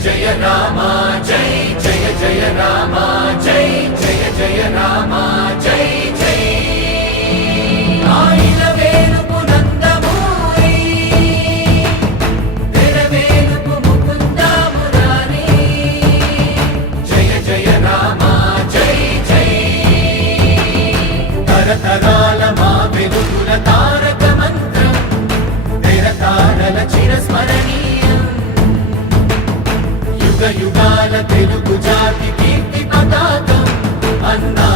జయ రామ జై జయ జయ రామ జై జయ జయ రామ జై జై ఆయిల వేలుపు నందమూరి తెరవేలుపు ముకుంద మురారి జయ జయ రామ జై జై తరతరాల మా వెలుగుల తారక మంత్రం తెరతారల చిరస్మరణీయం యుగ యుగాల తెలుగు జాతి కీర్తి పతాకం అన్నా